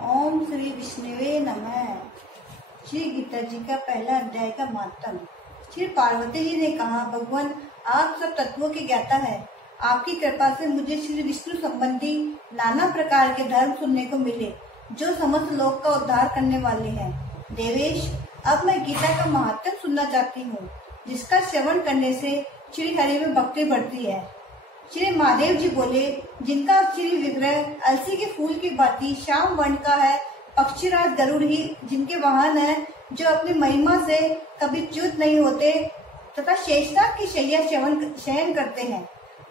ओम श्री विष्णुवे नमः। श्री गीता जी का पहला अध्याय का महात्म। श्री पार्वती जी ने कहा, भगवान आप सब तत्वों के ज्ञाता है। आपकी कृपा से मुझे श्री विष्णु संबंधी नाना प्रकार के धर्म सुनने को मिले जो समस्त लोक का उद्धार करने वाले हैं। देवेश, अब मैं गीता का महात्म सुनना चाहती हूँ, जिसका श्रवण करने से श्री हरि में भक्ति बढ़ती है। श्री महादेव जी बोले, जिनका श्री विग्रह अलसी के फूल की भांति श्याम वर्ण का है, पक्षीराज गरुड़ ही जिनके वाहन है, जो अपनी महिमा से कभी च्युत नहीं होते तथा शेषनाग की शैया शयन करते हैं,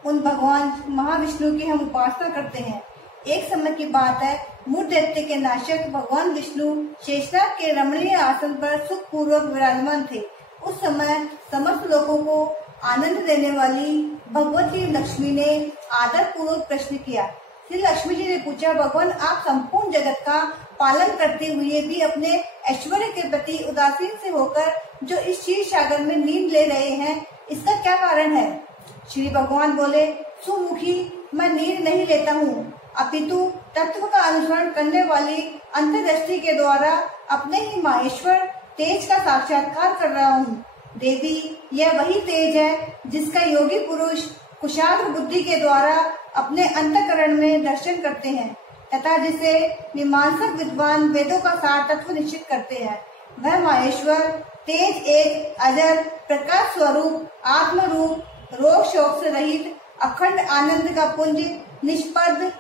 उन भगवान महाविष्णु की हम उपासना करते हैं। एक समय की बात है, मूढ़ दैत्य के नाशक भगवान विष्णु शेषनाग के रमणीय आसन पर सुख पूर्वक विराजमान थे। उस समय समस्त लोगों को आनंद देने वाली भगवती लक्ष्मी ने आदर पूर्वक प्रश्न किया। श्री लक्ष्मी जी ने पूछा, भगवान आप संपूर्ण जगत का पालन करते हुए भी अपने ऐश्वर्य के प्रति उदासीन से होकर जो इस क्षीर सागर में नींद ले रहे हैं, इसका क्या कारण है? श्री भगवान बोले, सुमुखी, मैं नींद नहीं लेता हूँ, अपितु तत्व का अनुसरण करने वाली अंतर्दृष्टि के द्वारा अपने ही माहेश्वर तेज का साक्षात्कार कर रहा हूँ। देवी, यह वही तेज है जिसका योगी पुरुष कुशाग्र बुद्धि के द्वारा अपने अंतःकरण में दर्शन करते हैं तथा जिसे मीमांसक विद्वान वेदों का सार तत्व निश्चित करते हैं। वह माहेश्वर तेज एक अजर प्रकाश स्वरूप आत्म रूप, रोग शोक से रहित, अखंड आनंद का पुंज, निष्पद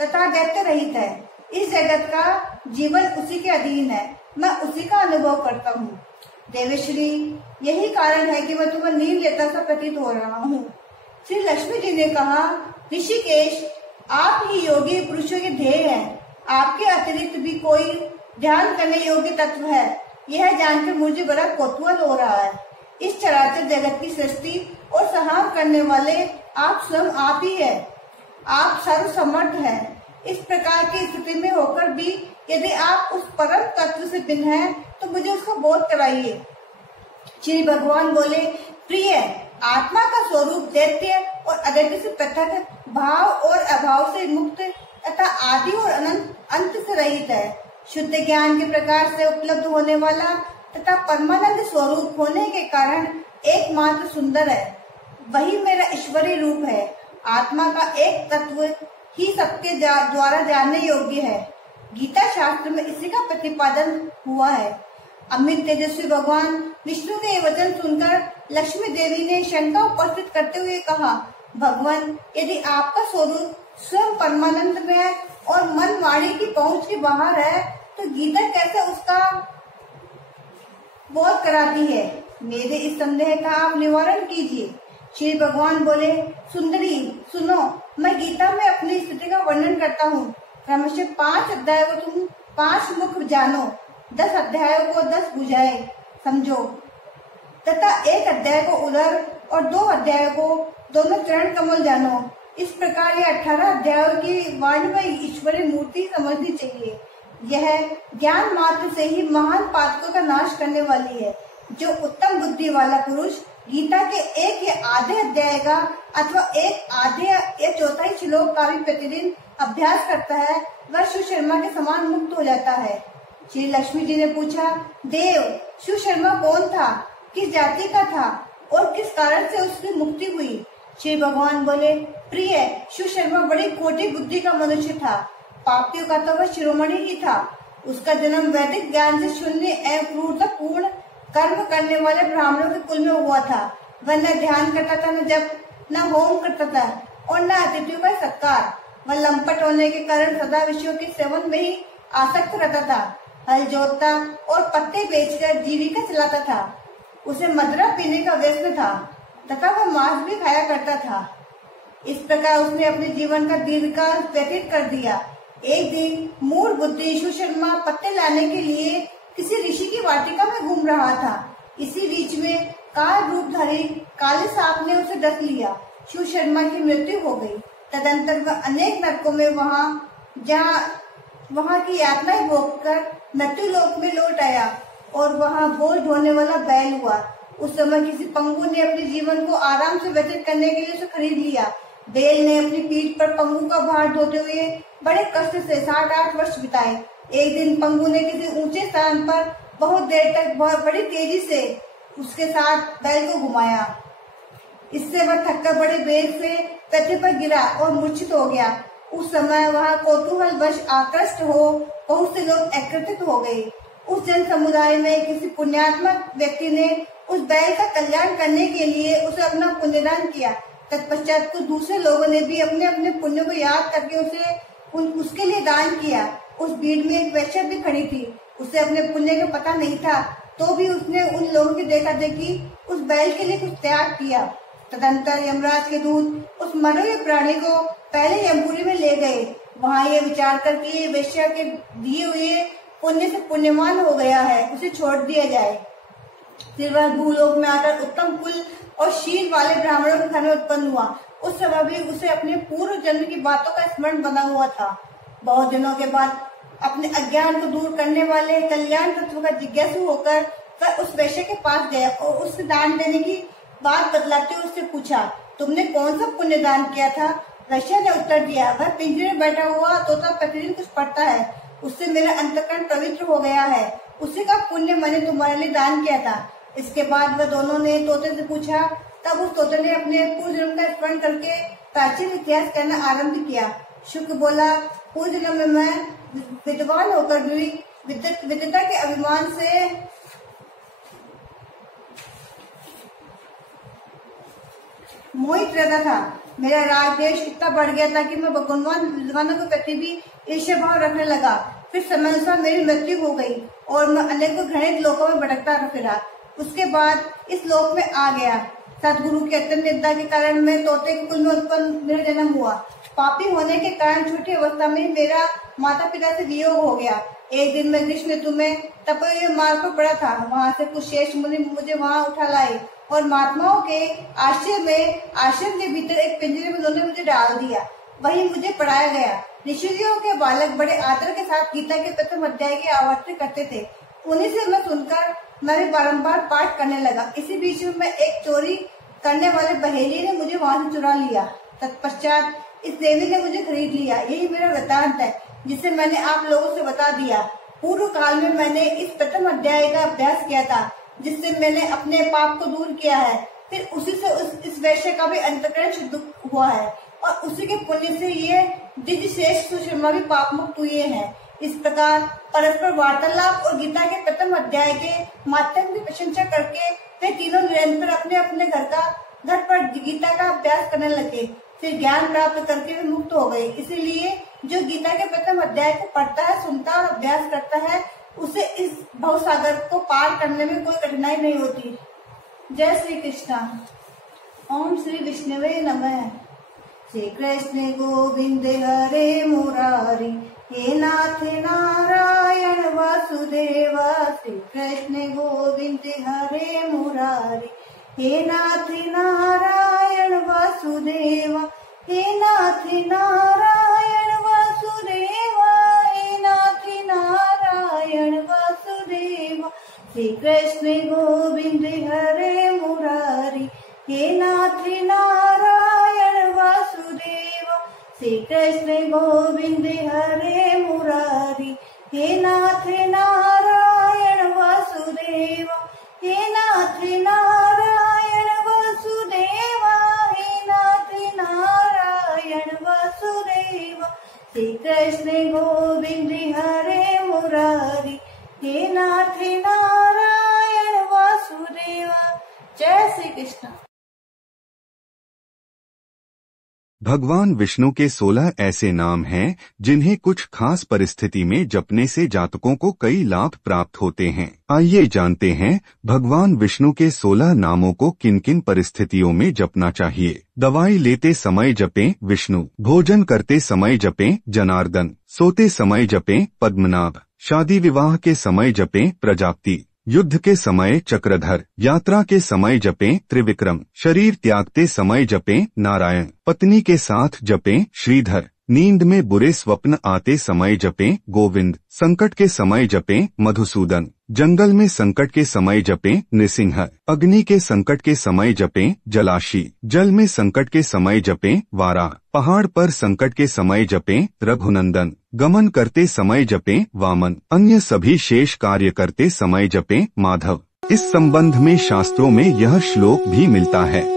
तथा दैत्य रहित है। इस जगत का जीवन उसी के अधीन है, मैं उसी का अनुभव करता हूँ। देवेश्वरी, यही कारण है कि मैं तुम्हें नींद लेता सा प्रतीत हो रहा हूँ। श्री लक्ष्मी जी ने कहा, ऋषिकेश, आप ही योगी पुरुषों के ध्येय हैं। आपके अतिरिक्त भी कोई ध्यान करने योग्य तत्व है, यह जानकर मुझे बड़ा कौतूहल हो रहा है। इस चराचर जगत की सृष्टि और संहार करने वाले आप स्वयं आप ही है। आप सर्वसमर्थ हैं। इस प्रकार की स्थिति में होकर भी यदि आप उस परम तत्व से भिन्न हैं, तो मुझे उसका बोध कराइए। श्री भगवान बोले, प्रिय, आत्मा का स्वरूप दैत्य और अदैत्य से पृथक, भाव और अभाव से मुक्त तथा आदि और अनंत अंत से रहित है। शुद्ध ज्ञान के प्रकाश से उपलब्ध होने वाला तथा परमानंद स्वरूप होने के कारण एकमात्र सुंदर है। वही मेरा ईश्वरीय रूप है। आत्मा का एक तत्व ही सबके द्वारा जानने योग्य है। गीता शास्त्र में इसी का प्रतिपादन हुआ है। अमित तेजस्वी भगवान विष्णु के वचन सुनकर लक्ष्मी देवी ने शंका उपस्थित करते हुए कहा, भगवान, यदि आपका स्वरूप स्वयं परमानंद में है और मन वाणी की पहुंच के बाहर है, तो गीता कैसे उसका बोध कराती है? मेरे इस संदेह का आप निवारण कीजिए। श्री भगवान बोले, सुंदरी, सुनो, मैं गीता में अपनी स्थिति का वर्णन करता हूँ। क्रमशः 5 अध्याय को तुम 5 मुख जानो, 10 अध्यायों को 10 भुजाएं समझो तथा 1 अध्याय को उदर और 2 अध्यायों को दोनों चरण कमल जानो। इस प्रकार ये 18 अध्यायों की वाणीमय ईश्वरीय मूर्ति समझनी चाहिए। यह ज्ञान मात्र से ही महान पातकों का नाश करने वाली है। जो उत्तम बुद्धि वाला पुरुष गीता के 1 या आधे अध्याय का अथवा 1 आधे या चौथाई श्लोक का भी प्रतिदिन अभ्यास करता है, वह शिव शर्मा के समान मुक्त हो जाता है। श्री लक्ष्मी जी ने पूछा, देव, शिव शर्मा कौन था, किस जाति का था और किस कारण से उसकी मुक्ति हुई? श्री भगवान बोले, प्रिय, शिव शर्मा बड़ी खोटी बुद्धि का मनुष्य था। पापियों का तो वह शिरोमणि ही था। उसका जन्म वैदिक ज्ञान से शून्य एवं क्रूरता पूर्ण कर्म करने वाले ब्राह्मणों के कुल में हुआ था। वह न ध्यान करता था, न जप, न होम करता था और न अतिथियों का सत्कार। वह लंपट होने के कारण सदा विषयों के सेवन में ही आसक्त रहता था। हल जोतता और पत्ते बेचकर जीविका चलाता था। उसे मदिरा पीने का व्यसन था तथा वह मांस भी खाया करता था। इस प्रकार उसने अपने जीवन का दीर्घकाल व्यतीत कर दिया। एक दिन मूढ़ बुद्धि शिव शर्मा पत्ते लाने के लिए किसी ऋषि की वाटिका में घूम रहा था। इसी बीच में काल रूपधारी काले सांप ने उसे डस लिया। शिव शर्मा की मृत्यु हो गई। तदंतर वह अनेक नरकों में वहाँ की यातनाएं भोगकर मृत्यु लोक में लौट आया और वहाँ बोझ ढोने वाला बैल हुआ। उस समय किसी पंगु ने अपने जीवन को आराम से व्यतीत करने के लिए उसे खरीद लिया। बैल ने अपनी पीठ पर पंगु का भार ढोते हुए बड़े कष्ट से 7-8 वर्ष बिताए। एक दिन पंगु ने किसी ऊंचे स्थान पर बहुत देर तक बहुत बड़ी तेजी से उसके साथ बैल को घुमाया। इससे वह थककर बड़े वेग से पृथ्वी पर गिरा और मूर्छित हो गया। उस समय वहां कौतूहलवश आकृष्ट हो बहुत से लोग एकत्रित हो गए। उस जन समुदाय में किसी पुण्यात्मक व्यक्ति ने उस बैल का कल्याण करने के लिए उसे अपना पुण्यदान किया। तत्पश्चात कुछ दूसरे लोगों ने भी अपने अपने पुण्य को याद करके उसके लिए दान किया। उस भीड़ में एक वैश्या भी खड़ी थी। उसे अपने पुण्य का पता नहीं था, तो भी उसने उन लोगों की देखा देखी उस बैल के लिए कुछ त्याग किया। तदंतर यमराज के दूत उस मरे हुए प्राणी को पहले यमपुरी में ले गए। वहाँ ये विचार कर कि ये वैश्या के दिए हुए पुण्य से पुण्यवान हो गया है, उसे छोड़ दिया जाए। फिर वह भूलोक में आकर उत्तम कुल और शील वाले ब्राह्मणों के घर में उत्पन्न हुआ। उस समय भी उसे अपने पूर्व जन्म की बातों का स्मरण बना हुआ था। बहुत दिनों के बाद अपने अज्ञान को दूर करने वाले कल्याण तत्व का जिज्ञासु होकर वह उस वैश्य के पास गया और उससे दान देने की बात बतलाते हुए उससे पूछा, तुमने कौन सा पुण्य दान किया था? वैश्य ने उत्तर दिया, वह पिंजरे में बैठा हुआ तोता प्रतिदिन कुछ पढ़ता है, उससे मेरा अंतःकरण पवित्र हो गया है, उसी का पुण्य मैंने तुम्हारे लिए दान किया था। इसके बाद वह दोनों ने तोते से पूछा। तब उस तोते ने अपने पूर्व जन्म का स्मरण करके प्राचीन इतिहास कहना आरंभ किया। शुक्र बोला, पूर्व जन्म में मैं विद्वान होकर भी विद्वता के अभिमान से मोहित रहता था। मेरा राज देश इतना बढ़ गया था कि मैं भगवान विद्वानों के प्रति भी ईर्ष्या भाव रखने लगा। फिर समय अनुसार मेरी मृत्यु हो गई और मैं अनेकों घृणित लोकों में भटकता फिरा। उसके बाद इस लोक में आ गया। सदगुरु के अत्यंत निंदा के कारण मैं तोते के कुल में उत्पन्न मेरा जन्म हुआ। पापी होने के कारण छोटी अवस्था में मेरा माता पिता से वियोग हो गया। एक दिन मैं ग्रीष्म ऋतु में तपस्या मार्ग पर पड़ा था। वहाँ से कुछ शेष मुनि मुझे वहाँ उठा लाए और महात्माओं के आश्रम के भीतर एक पिंजरे में उन्होंने मुझे डाल दिया। वहीं मुझे पढ़ाया गया। ऋषियों के बालक बड़े आदर के साथ गीता के प्रथम अध्याय की आवृत्ति करते थे। उन्हीं से मैं सुनकर मैं भी बारम्बार पाठ करने लगा। इसी बीच में एक चोरी करने वाले बहेली ने मुझे वहाँ से चुरा लिया। तत्पश्चात इस देवी ने मुझे खरीद लिया। यही मेरा वृतांत है जिसे मैंने आप लोगों से बता दिया। पूर्व काल में मैंने इस प्रथम अध्याय का अभ्यास किया था, जिससे मैंने अपने पाप को दूर किया है। फिर उसी से इस वैश्य का भी अंतःकरण शुद्ध हुआ है और उसी के पुण्य से ये दिव्य श्रेष्ठ सुषमा भी पाप मुक्त हुए हैं। इस प्रकार परस्पर वार्तालाप और गीता के प्रथम अध्याय के माध्यम से प्रशंसा करके वे तीनों निरंतर अपने अपने घर पर गीता का अभ्यास करने लगे। फिर ज्ञान प्राप्त करके वे मुक्त हो गए। इसीलिए जो गीता के प्रथम अध्याय को पढ़ता है, सुनता और अभ्यास करता है, उसे इस भवसागर को पार करने में कोई कठिनाई नहीं होती। जय श्री कृष्णा। ओम श्री विष्णुवे नमः। श्री कृष्ण गोविंद हरे मुरारी, हे नाथ नारायण वासुदेव। श्री कृष्ण गोविंद हरे मुरारी, हे नाथ नारायण वासुदेव। हे नाथ नारायण वासुदेव, हे नाथ नारायण वासुदेव। श्री कृष्ण गोविंद हरे मुरारी, हे नाथ नारायण वासुदेव। श्री कृष्ण गोविंद हरे मुरारी, हे नाथ नारायण वासुदेव। हे नाथ नारायण वासुदेव, हे नाथ नारायण वासुदेव। श्री कृष्ण गोविंद हरे मुरारी, हे नाथ नारायण वासुदेव। जय श्री कृष्ण। भगवान विष्णु के 16 ऐसे नाम हैं जिन्हें कुछ खास परिस्थिति में जपने से जातकों को कई लाभ प्राप्त होते हैं। आइए जानते हैं भगवान विष्णु के 16 नामों को किन किन परिस्थितियों में जपना चाहिए। दवाई लेते समय जपें विष्णु, भोजन करते समय जपें जनार्दन, सोते समय जपें पद्मनाभ, शादी विवाह के समय जपें प्रजापति, युद्ध के समय चक्रधर, यात्रा के समय जपें त्रिविक्रम, शरीर त्यागते समय जपें नारायण, पत्नी के साथ जपें श्रीधर, नींद में बुरे स्वप्न आते समय जपें गोविंद, संकट के समय जपें मधुसूदन, जंगल में संकट के समय जपें नृसिंह, अग्नि के संकट के समय जपें जलाशी, जल में संकट के समय जपें वारा, पहाड़ पर संकट के समय जपें रघुनंदन, गमन करते समय जपें वामन, अन्य सभी शेष कार्य करते समय जपें माधव। इस संबंध में शास्त्रों में यह श्लोक भी मिलता है।